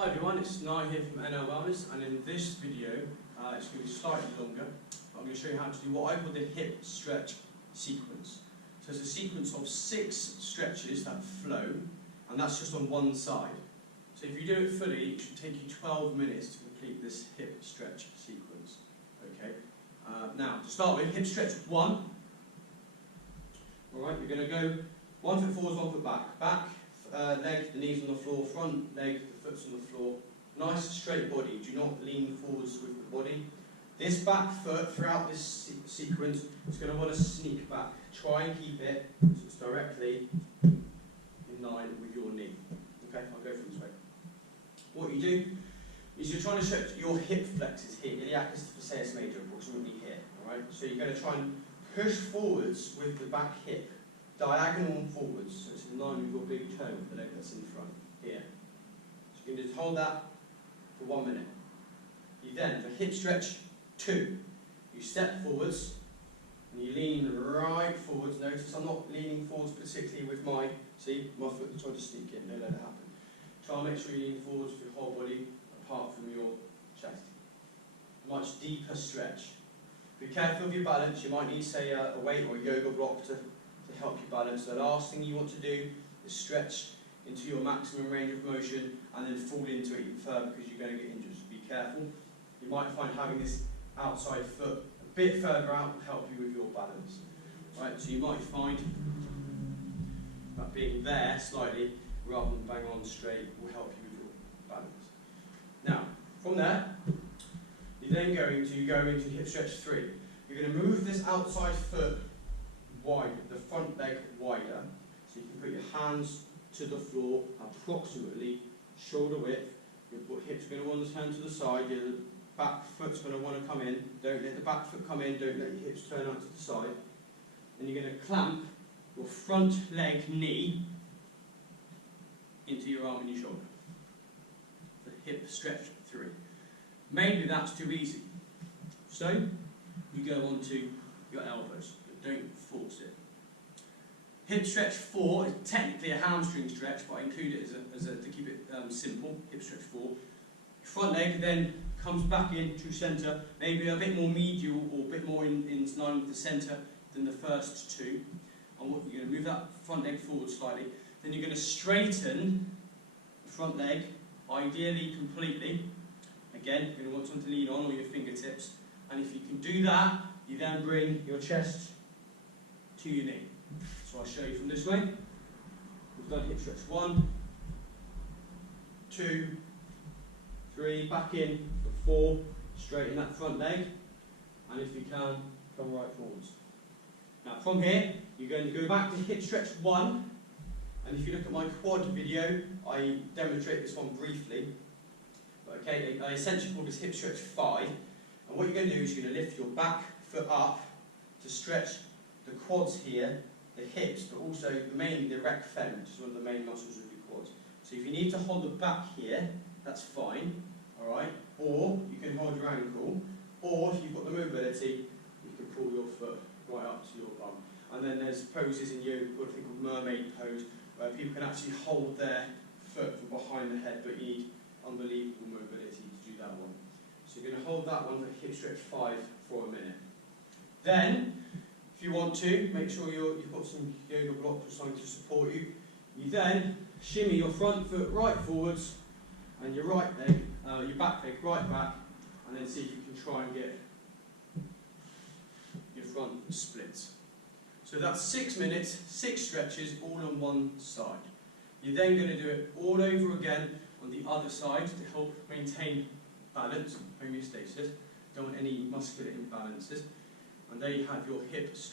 Hi everyone, it's Nye here from NL Wellness, and in this video it's going to be slightly longer. I'm going to show you how to do what I call the hip stretch sequence. So it's a sequence of 6 stretches that flow, and that's just on one side. So if you do it fully, it should take you 12 minutes to complete this hip stretch sequence. Okay. Now, to start with, hip stretch 1. Alright, you're going to go 1 foot forwards, 1 foot back. Back, leg, the knees on the floor, front leg, the foot's on the floor. Nice straight body, do not lean forwards with the body. This back foot throughout this sequence is going to want to sneak back. Try and keep it so it's directly in line with your knee. Okay, I'll go from this way. What you do is you're trying to stretch your hip flexors here, iliacus facialis major, approximately here. Alright, so you're going to try and push forwards with the back hip, diagonal forwards, so it's in line with your big toe, the leg that's in front, here. So you can just hold that for 1 minute. You then, for hip stretch 2, you step forwards, and you lean right forwards. Notice I'm not leaning forwards particularly with my foot is trying to sneak in, don't let it happen. Try and make sure you lean forwards with your whole body, apart from your chest. A much deeper stretch. Be careful of your balance. You might need, say, a weight or a yoga block to help you balance. The last thing you want to do is stretch into your maximum range of motion and then fall into it even further because you're going to get injured. So be careful. You might find having this outside foot a bit further out will help you with your balance. Right, so you might find that being there slightly rather than bang on straight will help you with your balance. Now, from there, you're then going to go into hip stretch 3. You're going to move this outside foot wide, the front leg wider, so you can put your hands to the floor approximately shoulder width. Your hips are going to want to turn to the side, the back foot's going to want to come in. Don't let the back foot come in, don't let your hips turn out to the side. And you're going to clamp your front leg knee into your arm and your shoulder. The hip stretch 3. Maybe that's too easy. So, you go on to your elbows, but don't force it. Hip stretch 4 is technically a hamstring stretch, but I include it to keep it simple. Hip stretch 4. Front leg then comes back into centre, maybe a bit more medial or a bit more in line with the centre than the first 2. And what you're going to move that front leg forward slightly. Then you're going to straighten the front leg, ideally completely. Again, you're going to want something to lean on or your fingertips. And if you can do that, you then bring your chest to your knee. So I'll show you from this way. We've done hip stretch 1, 2, 3, back in, for 4, straighten that front leg, and if you can, come right forwards. Now from here, you're going to go back to hip stretch 1, and if you look at my quad video, I demonstrate this one briefly. Okay, I essentially call this hip stretch 5, and what you're going to do is you're going to lift your back foot up to stretch the quads here, the hips, but also mainly the rec fem, which is one of the main muscles of your quads. So if you need to hold the back here, that's fine, alright? Or you can hold your ankle, or if you've got the mobility, you can pull your foot right up to your bum. And then there's poses in yoga, what I think called mermaid pose, where people can actually hold their foot from behind the head, but you need unbelievable mobility to do that one. So you're going to hold that one for hip stretch 5 for a minute. Then, if you want to, make sure you've got some yoga blocks or something to support you. You then shimmy your front foot right forwards and your right leg, your back leg right back, and then see if you can try and get your front splits. So that's 6 minutes, 6 stretches, all on one side. You're then going to do it all over again on the other side to help maintain balance, homeostasis. Don't want any muscular imbalances. And there you have your hip stretch.